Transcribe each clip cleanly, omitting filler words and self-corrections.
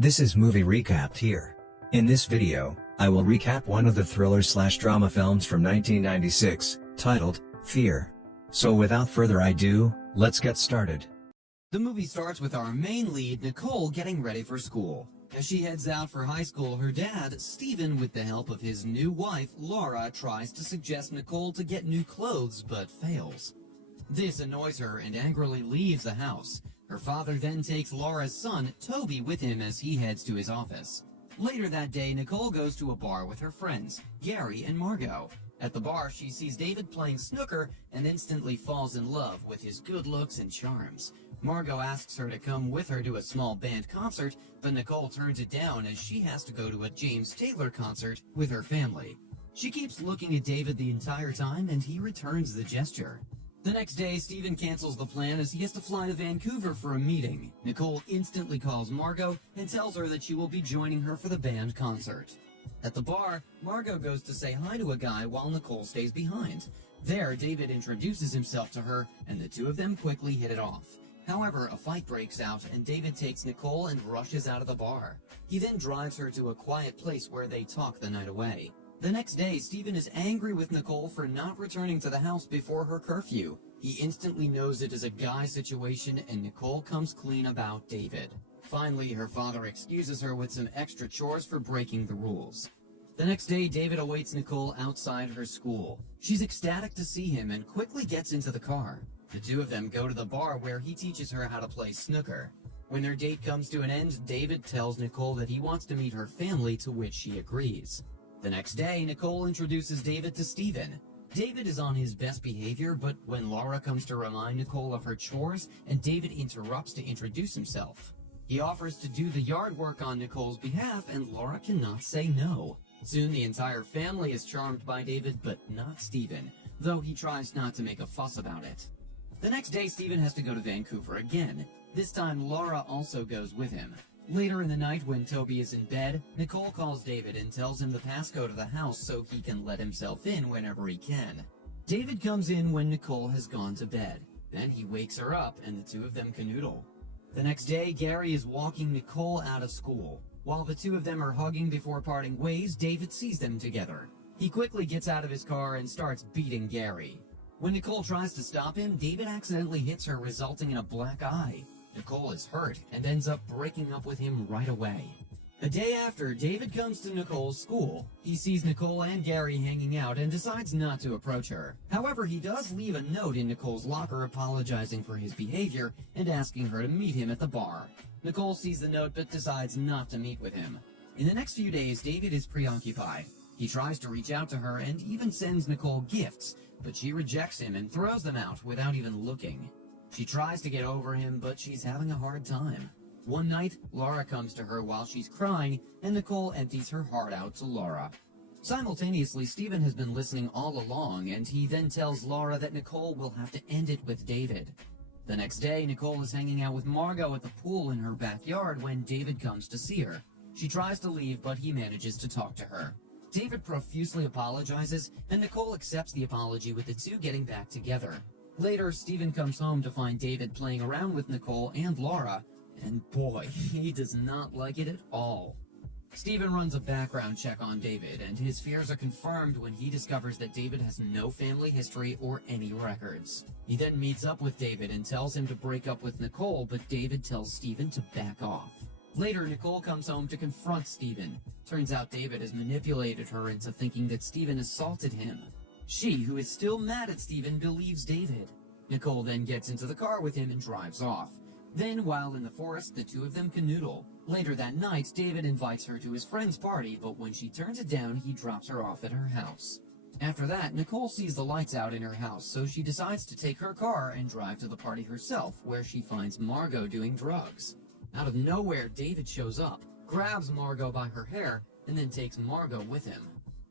This is Movie Recapped here. In this video, I will recap one of the thriller/drama films from 1996, titled, Fear. So without further ado, let's get started. The movie starts with our main lead, Nicole, getting ready for school. As she heads out for high school, her dad, Steven, with the help of his new wife, Laura, tries to suggest Nicole to get new clothes, but fails. This annoys her and angrily leaves the house. Her father then takes Laura's son, Toby, with him as he heads to his office. Later that day, Nicole goes to a bar with her friends, Gary and Margot. At the bar, she sees David playing snooker and instantly falls in love with his good looks and charms. Margot asks her to come with her to a small band concert, but Nicole turns it down as she has to go to a James Taylor concert with her family. She keeps looking at David the entire time and he returns the gesture. The next day, Steven cancels the plan as he has to fly to Vancouver for a meeting. Nicole instantly calls Margot and tells her that she will be joining her for the band concert. At the bar, Margot goes to say hi to a guy while Nicole stays behind. There, David introduces himself to her, and the two of them quickly hit it off. However, a fight breaks out, and David takes Nicole and rushes out of the bar. He then drives her to a quiet place where they talk the night away. The next day, Steven is angry with Nicole for not returning to the house before her curfew. He instantly knows it is a guy situation, and Nicole comes clean about David. Finally, her father excuses her with some extra chores for breaking the rules. The next day, David awaits Nicole outside her school. She's ecstatic to see him and quickly gets into the car. The two of them go to the bar where he teaches her how to play snooker. When their date comes to an end, David tells Nicole that he wants to meet her family, to which she agrees. The next day, Nicole introduces David to Steven. David is on his best behavior, but when Laura comes to remind Nicole of her chores, and David interrupts to introduce himself. He offers to do the yard work on Nicole's behalf, and Laura cannot say no. Soon the entire family is charmed by David, but not Steven, though he tries not to make a fuss about it. The next day, Steven has to go to Vancouver again. This time, Laura also goes with him. Later in the night, when Toby is in bed, Nicole calls David and tells him the passcode of the house so he can let himself in whenever he can. David comes in when Nicole has gone to bed. Then he wakes her up and the two of them canoodle. The next day, Gary is walking Nicole out of school. While the two of them are hugging before parting ways, David sees them together. He quickly gets out of his car and starts beating Gary. When Nicole tries to stop him, David accidentally hits her, resulting in a black eye. Nicole is hurt and ends up breaking up with him right away. A day after, David comes to Nicole's school. He sees Nicole and Gary hanging out and decides not to approach her. However, he does leave a note in Nicole's locker apologizing for his behavior and asking her to meet him at the bar. Nicole sees the note but decides not to meet with him. In the next few days, David is preoccupied. He tries to reach out to her and even sends Nicole gifts, but she rejects him and throws them out without even looking. She tries to get over him, but she's having a hard time. One night, Laura comes to her while she's crying, and Nicole empties her heart out to Laura. Simultaneously, Steven has been listening all along, and he then tells Laura that Nicole will have to end it with David. The next day, Nicole is hanging out with Margot at the pool in her backyard when David comes to see her. She tries to leave, but he manages to talk to her. David profusely apologizes, and Nicole accepts the apology, with the two getting back together. Later, Steven comes home to find David playing around with Nicole and Laura, and boy, he does not like it at all. Steven runs a background check on David, and his fears are confirmed when he discovers that David has no family history or any records. He then meets up with David and tells him to break up with Nicole, but David tells Steven to back off. Later, Nicole comes home to confront Steven. Turns out David has manipulated her into thinking that Steven assaulted him. She, who is still mad at Steven, believes David. Nicole then gets into the car with him and drives off. Then, while in the forest, the two of them canoodle. Later that night, David invites her to his friend's party, but when she turns it down, he drops her off at her house. After that, Nicole sees the lights out in her house, so she decides to take her car and drive to the party herself, where she finds Margot doing drugs. Out of nowhere, David shows up, grabs Margot by her hair, and then takes Margot with him.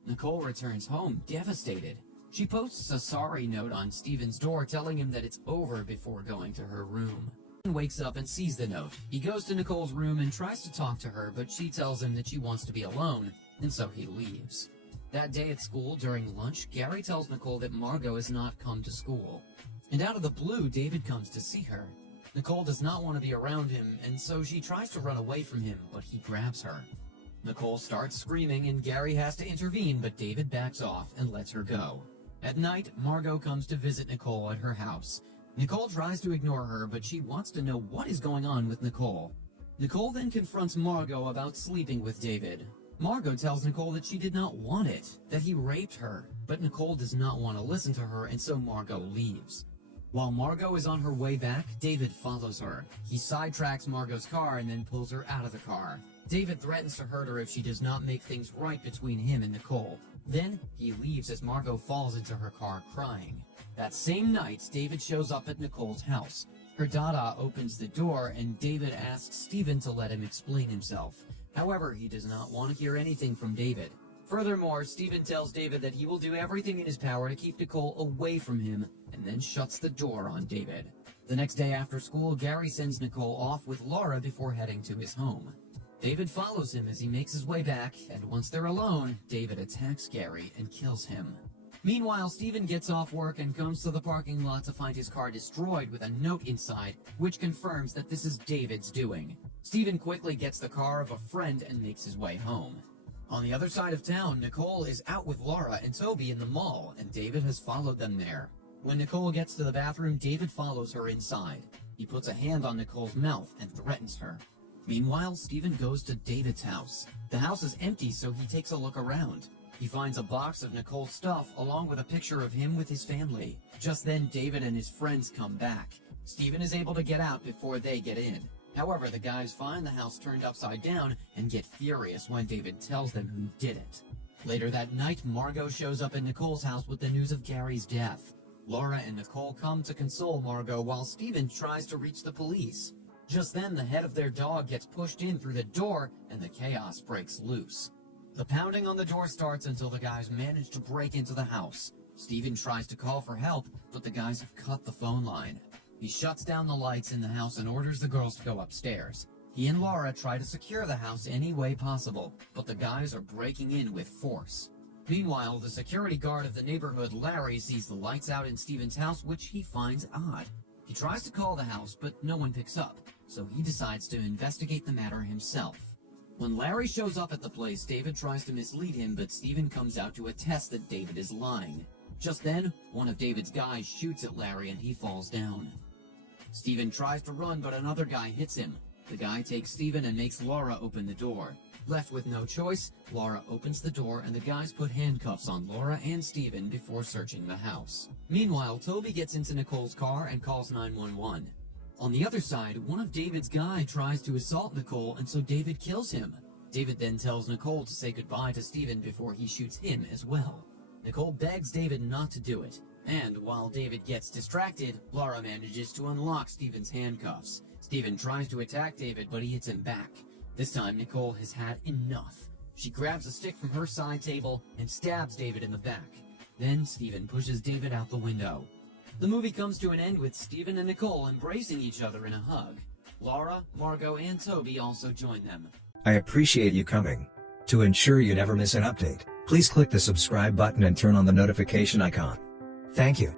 Nicole returns home devastated. She posts a sorry note on Steven's door telling him that it's over before going to her room. He wakes up and sees the note. He goes to Nicole's room and tries to talk to her, but she tells him that she wants to be alone, and so he leaves. That day at school, during lunch, Gary tells Nicole that Margot has not come to school. And out of the blue, David comes to see her. Nicole does not want to be around him, and so she tries to run away from him, but he grabs her. Nicole starts screaming and Gary has to intervene, but David backs off and lets her go. At night, Margot comes to visit Nicole at her house. Nicole tries to ignore her, but she wants to know what is going on with Nicole. Nicole then confronts Margot about sleeping with David. Margot tells Nicole that she did not want it, that he raped her, but Nicole does not want to listen to her, and so Margot leaves. While Margot is on her way back, David follows her. He sidetracks Margot's car and then pulls her out of the car. David threatens to hurt her if she does not make things right between him and Nicole. Then, he leaves as Margot falls into her car crying. That same night, David shows up at Nicole's house. Her dada opens the door and David asks Steven to let him explain himself. However, he does not want to hear anything from David. Furthermore, Steven tells David that he will do everything in his power to keep Nicole away from him, and then shuts the door on David. The next day after school, Gary sends Nicole off with Laura before heading to his home. David follows him as he makes his way back, and once they're alone, David attacks Gary and kills him. Meanwhile, Steven gets off work and comes to the parking lot to find his car destroyed with a note inside, which confirms that this is David's doing. Steven quickly gets the car of a friend and makes his way home. On the other side of town, Nicole is out with Laura and Toby in the mall, and David has followed them there. When Nicole gets to the bathroom, David follows her inside. He puts a hand on Nicole's mouth and threatens her. Meanwhile, Steven goes to David's house. The house is empty, so he takes a look around. He finds a box of Nicole's stuff along with a picture of him with his family. Just then, David and his friends come back. Steven is able to get out before they get in. However, the guys find the house turned upside down and get furious when David tells them who did it. Later that night, Margot shows up at Nicole's house with the news of Gary's death. Laura and Nicole come to console Margot while Steven tries to reach the police. Just then, the head of their dog gets pushed in through the door and the chaos breaks loose. The pounding on the door starts until the guys manage to break into the house. Steven tries to call for help, but the guys have cut the phone line. He shuts down the lights in the house and orders the girls to go upstairs. He and Laura try to secure the house any way possible, but the guys are breaking in with force. Meanwhile, the security guard of the neighborhood, Larry, sees the lights out in Steven's house, which he finds odd. He tries to call the house, but no one picks up, so he decides to investigate the matter himself. When Larry shows up at the place, David tries to mislead him, but Steven comes out to attest that David is lying. Just then, one of David's guys shoots at Larry and he falls down. Steven tries to run, but another guy hits him. The guy takes Steven and makes Laura open the door. Left with no choice, Laura opens the door and the guys put handcuffs on Laura and Steven before searching the house. Meanwhile, Toby gets into Nicole's car and calls 911. On the other side, one of David's guys tries to assault Nicole, and so David kills him. David then tells Nicole to say goodbye to Steven before he shoots him as well. Nicole begs David not to do it, and while David gets distracted, Laura manages to unlock Steven's handcuffs. Steven tries to attack David, but he hits him back. This time, Nicole has had enough. She grabs a stick from her side table and stabs David in the back. Then Steven pushes David out the window. The movie comes to an end with Steven and Nicole embracing each other in a hug. Laura, Margot, and Toby also join them. I appreciate you coming. To ensure you never miss an update, please click the subscribe button and turn on the notification icon. Thank you.